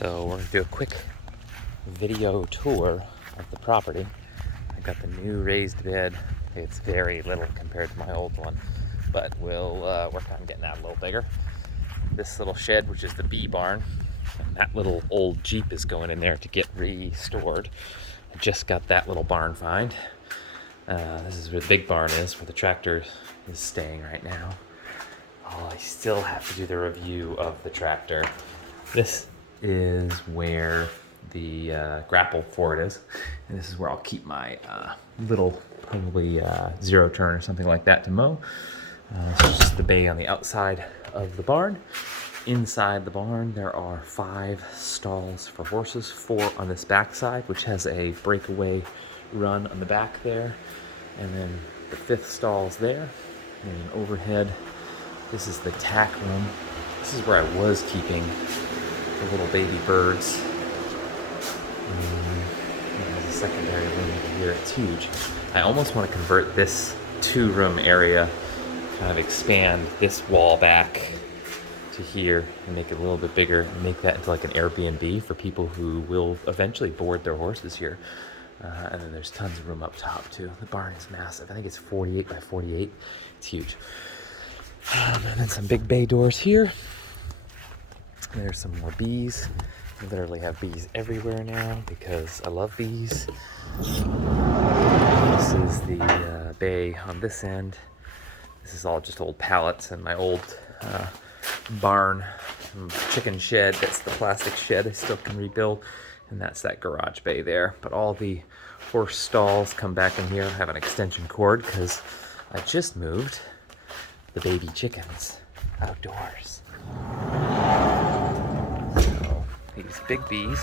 So we're gonna do a quick video tour of the property. I got the new raised bed. It's very little compared to my old one, but we'll work on getting that a little bigger. This little shed, which is the bee barn, and that little old Jeep is going in there to get restored. I just got that little barn find. This is where the big barn is, where the tractor is staying right now. Oh, I still have to do the review of the tractor. This is where the grapple for it is, and this is where I'll keep my little, probably zero turn or something like that to mow. So it's just the bay on the outside of the barn. Inside the barn there are 5 stalls for horses, 4 on this back side, which has a breakaway run on the back there, and then the 5th stall's there, and overhead this is the tack room. This is where I was keeping the little baby birds. There's a secondary room over here. It's huge. I almost want to convert this 2-room area, kind of expand this wall back to here and make it a little bit bigger and make that into like an Airbnb for people who will eventually board their horses here. And then there's tons of room up top too. The barn is massive. I think it's 48 by 48. It's huge. And then some big bay doors here. There's some more bees. I literally have bees everywhere now because I love bees. This is the bay on this end. This is all just old pallets and my old barn chicken shed. That's the plastic shed I still can rebuild. And that's that garage bay there. But all the horse stalls come back in here. I have an extension cord because I just moved the baby chickens outdoors. So these big bees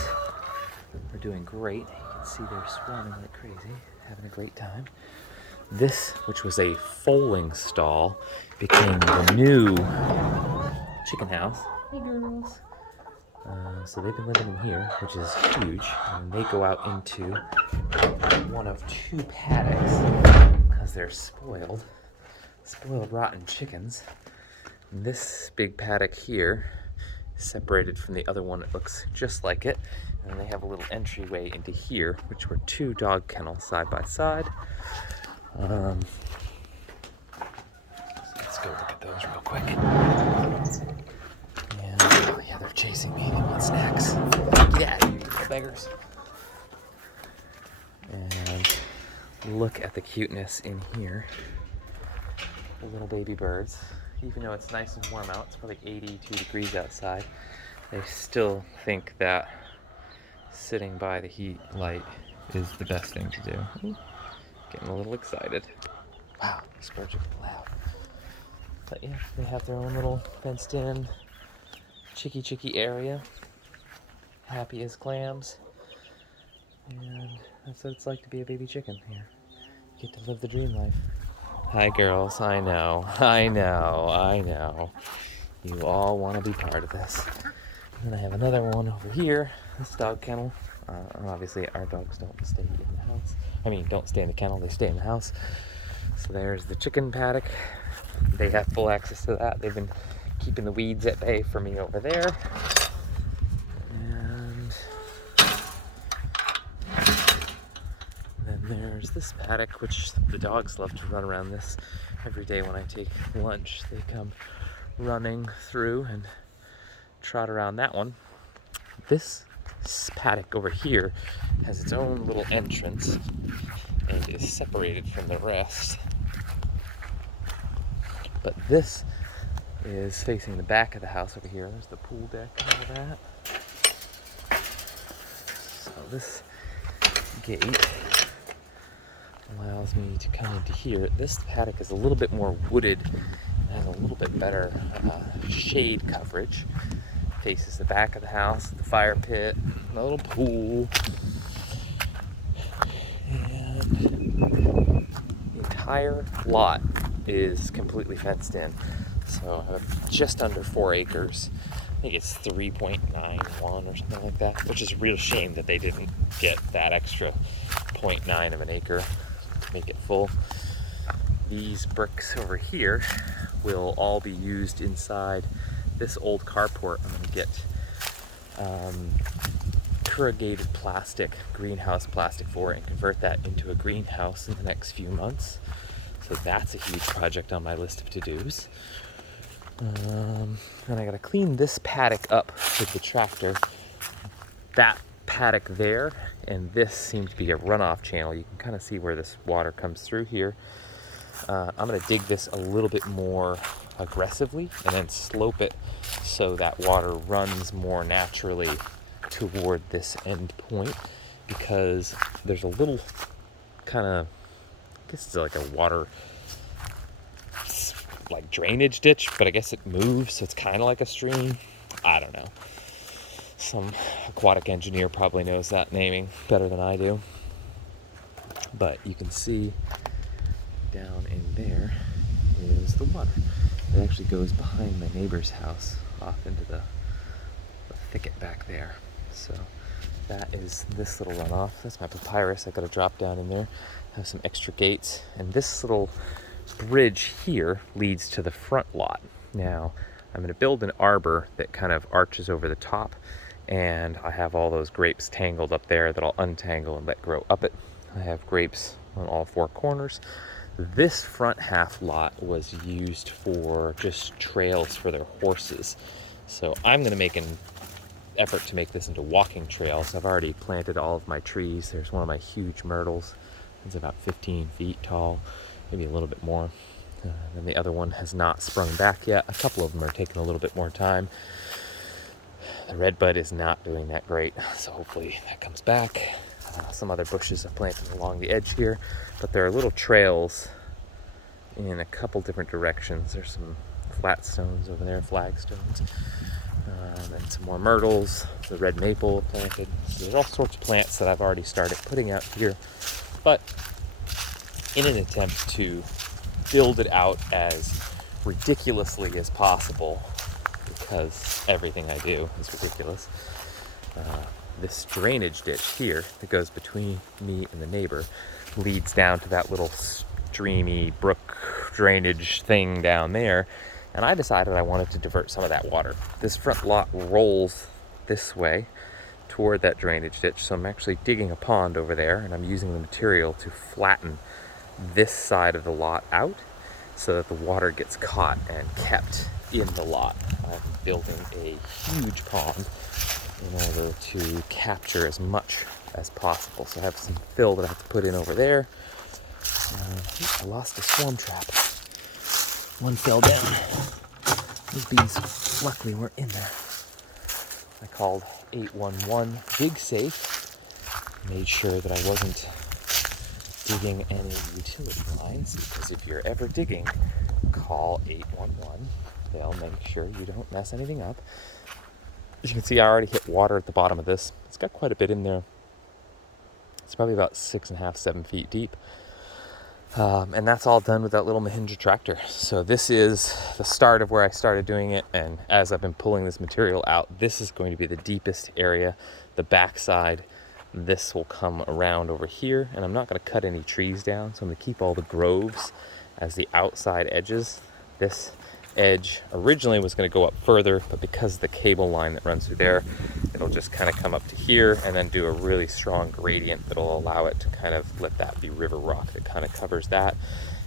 are doing great. You can see they're swarming like crazy, having a great time. This, which was a foaling stall, became the new chicken house. Hey girls. So they've been living in here, which is huge, and they go out into one of 2 paddocks because they're spoiled rotten chickens. And this big paddock here is separated from the other one. It looks just like it, and they have a little entryway into here, which were 2 dog kennels side by side. So let's go look at those real quick. And oh yeah, they're chasing me. They want snacks. Get out of here, you beggars. And look at the cuteness in here. The little baby birds. Even though it's nice and warm out, it's probably 82 degrees outside, they still think that sitting by the heat light is the best thing to do. Ooh, getting a little excited. Wow, these birds are loud. But yeah, they have their own little fenced in chicky area. Happy as clams. And that's what it's like to be a baby chicken here. You get to live the dream life. Hi girls, I know. You all want to be part of this. And then I have another one over here, this dog kennel. Obviously our dogs don't stay in the house. Don't stay in the kennel, they stay in the house. So there's the chicken paddock. They have full access to that. They've been keeping the weeds at bay for me over there. And then there's this paddock, which the dogs love to run around this every day when I take lunch. They come running through and trot around that one. This paddock over here has its own little entrance and is separated from the rest. But this is facing the back of the house over here. There's the pool deck and all that. So this gate allows me to come into here. This paddock is a little bit more wooded and has a little bit better shade coverage. Faces the back of the house, the fire pit, the little pool, and the entire lot is completely fenced in. So I have just under 4 acres. I think it's 3.91 or something like that, which is a real shame that they didn't get that extra 0.9 of an acre to make it full. These bricks over here will all be used inside this old carport. I'm going to get corrugated plastic, greenhouse plastic for it, and convert that into a greenhouse in the next few months. So that's a huge project on my list of to-dos. And I gotta clean this paddock up with the tractor. That paddock there and this seems to be a runoff channel. You can kind of see where this water comes through here. I'm gonna dig this a little bit more aggressively and then slope it so that water runs more naturally toward this end point, because there's a little kind of, I guess it's like a water like drainage ditch, but I guess it moves, so it's kind of like a stream. I don't know. Some aquatic engineer probably knows that naming better than I do. But you can see down in there is the water. It actually goes behind my neighbor's house off into the thicket back there. So that is this little runoff. That's my papyrus. I got to drop down in there. Have some extra gates, and this little bridge here leads to the front lot. Now I'm going to build an arbor that kind of arches over the top, and I have all those grapes tangled up there that I'll untangle and let grow up it. I have grapes on all four corners. This front half lot was used for just trails for their horses, so I'm going to make an effort to make this into walking trails. I've already planted all of my trees. There's one of my huge myrtles. It's about 15 feet tall, maybe a little bit more. And the other one has not sprung back yet. A couple of them are taking a little bit more time. The redbud is not doing that great, so hopefully that comes back. Some other bushes are planted along the edge here, but there are little trails in a couple different directions. There's some flat stones over there, flagstones, and some more myrtles, the red maple planted. So there's all sorts of plants that I've already started putting out here, but in an attempt to build it out as ridiculously as possible, because everything I do is ridiculous. This drainage ditch here that goes between me and the neighbor leads down to that little streamy brook drainage thing down there, and I decided I wanted to divert some of that water. This front lot rolls this way toward that drainage ditch, so I'm actually digging a pond over there, and I'm using the material to flatten this side of the lot out so that the water gets caught and kept in the lot. I'm building a huge pond in order to capture as much as possible. So I have some fill that I have to put in over there. I lost a swarm trap. One fell down. Those bees luckily weren't in there. I called 811 Dig Safe. Made sure that I wasn't digging any utility lines, because if you're ever digging, call 811. They'll make sure you don't mess anything up. As you can see, I already hit water at the bottom of this. It's got quite a bit in there. It's probably about 6.5, 7 feet deep. And that's all done with that little Mahindra tractor. So this is the start of where I started doing it. And as I've been pulling this material out, this is going to be the deepest area, the backside. This will come around over here, and I'm not going to cut any trees down. So I'm going to keep all the groves as the outside edges. This edge originally was going to go up further, but because of the cable line that runs through there, it'll just kind of come up to here and then do a really strong gradient that'll allow it to kind of let that be river rock that kind of covers that.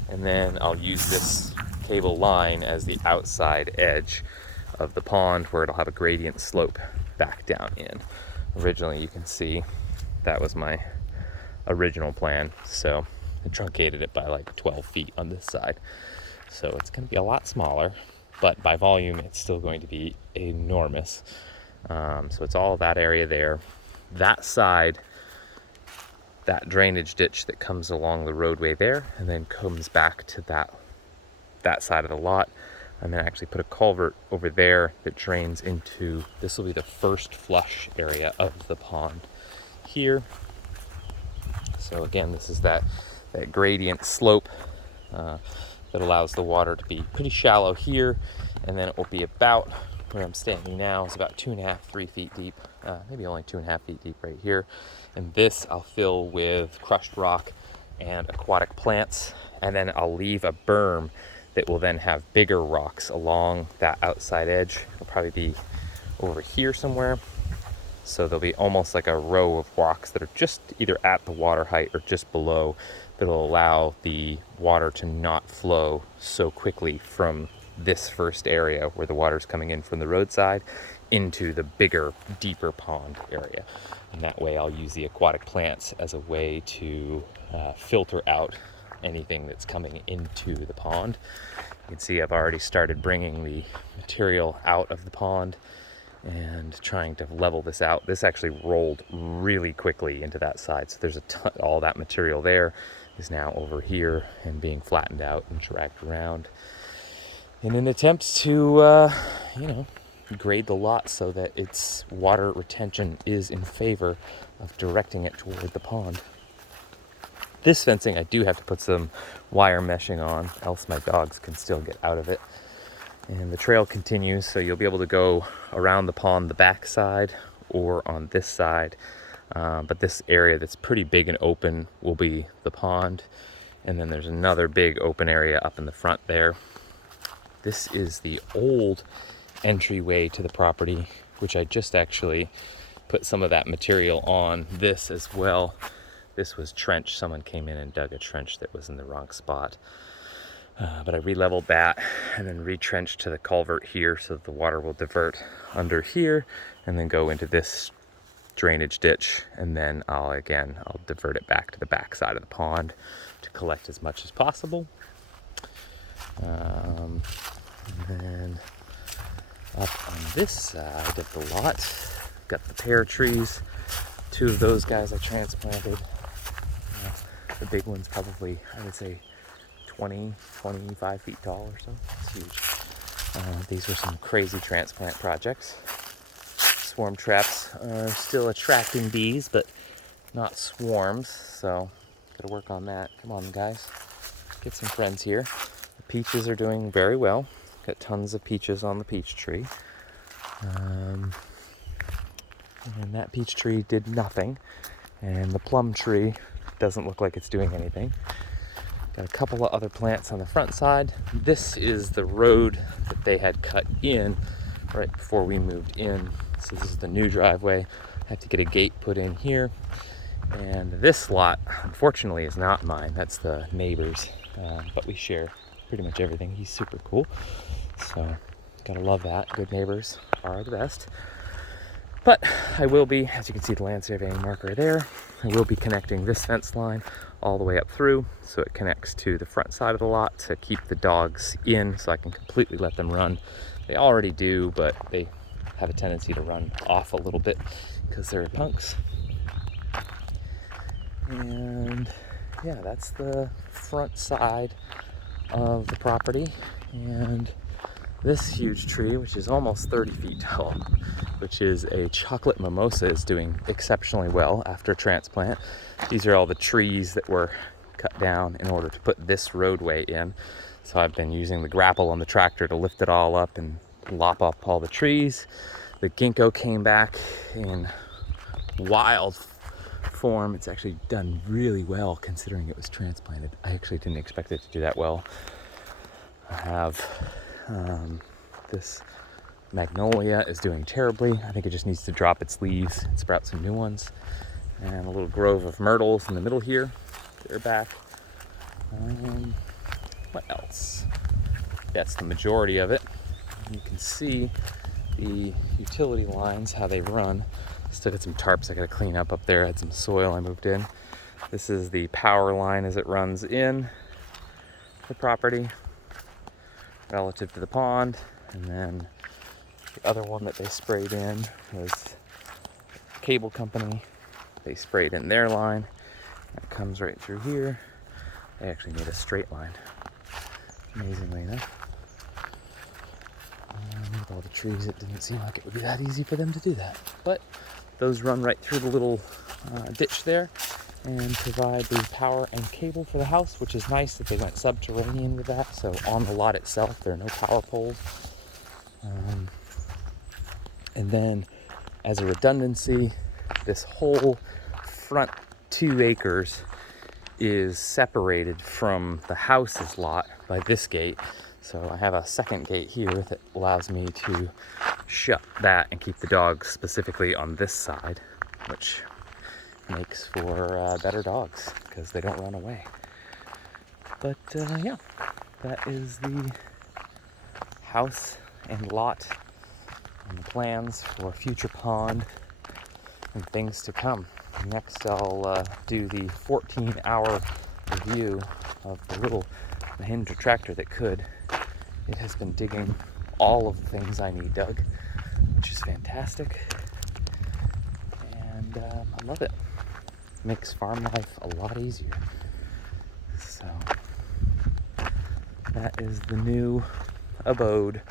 And then I'll use this cable line as the outside edge of the pond, where it'll have a gradient slope back down in. Originally, you can see that was my original plan, so I truncated it by like 12 feet on this side. So it's going to be a lot smaller, but by volume, it's still going to be enormous. So it's all that area there. That side, that drainage ditch that comes along the roadway there, and then comes back to that side of the lot. I'm going to actually put a culvert over there that drains into, this will be the first flush area of the pond here. So again, this is that gradient slope that allows the water to be pretty shallow here, and then it will be about where I'm standing now is about 2.5, 3 feet deep, maybe only 2.5 feet deep right here. And this I'll fill with crushed rock and aquatic plants, and then I'll leave a berm that will then have bigger rocks along that outside edge. It'll probably be over here somewhere. So there'll be almost like a row of rocks that are just either at the water height or just below, that'll allow the water to not flow so quickly from this first area where the water's coming in from the roadside into the bigger, deeper pond area. And that way I'll use the aquatic plants as a way to filter out anything that's coming into the pond. You can see I've already started bringing the material out of the pond and trying to level this out. This actually rolled really quickly into that side, so there's a ton, all that material there is now over here and being flattened out and dragged around in an attempt to grade the lot so that its water retention is in favor of directing it toward the pond. This fencing I do have to put some wire meshing on, else my dogs can still get out of it. And the trail continues, so you'll be able to go around the pond the back side or on this side. But this area that's pretty big and open will be the pond. And then there's another big open area up in the front there. This is the old entryway to the property, which I just actually put some of that material on this as well. This was trench. Someone came in and dug a trench that was in the wrong spot. But I re-leveled that and then retrenched to the culvert here so that the water will divert under here and then go into this drainage ditch, and then I'll divert it back to the back side of the pond to collect as much as possible. And then up on this side of the lot, got the pear trees. 2 of those guys I transplanted. The big one's probably, I would say, 25 feet tall or so. It's huge. These were some crazy transplant projects. Swarm traps are still attracting bees, but not swarms, so gotta work on that. Come on, guys. Get some friends here. The peaches are doing very well. Got tons of peaches on the peach tree. And that peach tree did nothing. And the plum tree doesn't look like it's doing anything. Got a couple of other plants on the front side. This is the road that they had cut in right before we moved in. So this is the new driveway. I have to get a gate put in here. And this lot, unfortunately, is not mine. That's the neighbor's. But we share pretty much everything. He's super cool. So gotta love that. Good neighbors are the best. But I will be, as you can see the land surveying marker there, I will be connecting this fence line all the way up through so it connects to the front side of the lot to keep the dogs in so I can completely let them run. They already do, but they have a tendency to run off a little bit because they're punks. And yeah, that's the front side of the property. And this huge tree, which is almost 30 feet tall, which is a chocolate mimosa, is doing exceptionally well after transplant. These are all the trees that were cut down in order to put this roadway in. So I've been using the grapple on the tractor to lift it all up and lop up all the trees. The ginkgo came back in wild form. It's actually done really well considering it was transplanted. I actually didn't expect it to do that well. I have this magnolia is doing terribly. I think it just needs to drop its leaves and sprout some new ones. And a little grove of myrtles in the middle here. They're back. What else? That's the majority of it. You can see the utility lines, how they run. Still got some tarps I gotta clean up there. I had some soil I moved in. This is the power line as it runs in the property relative to the pond. And then the other one that they sprayed in was a cable company. They sprayed in their line. That comes right through here. They actually made a straight line, amazingly enough. With all the trees, it didn't seem like it would be that easy for them to do that. But those run right through the little ditch there and provide the power and cable for the house, which is nice that they went subterranean with that. So on the lot itself, there are no power poles. And then as a redundancy, this whole front 2 acres is separated from the house's lot by this gate. So I have a second gate here that allows me to shut that and keep the dogs specifically on this side, which makes for better dogs because they don't run away. But yeah, that is the house and lot and the plans for future pond and things to come. Next, I'll do the 14-hour review of the little Mahindra tractor that could. It has been digging all of the things I need dug, which is fantastic, and I love it. Makes farm life a lot easier. So that is the new abode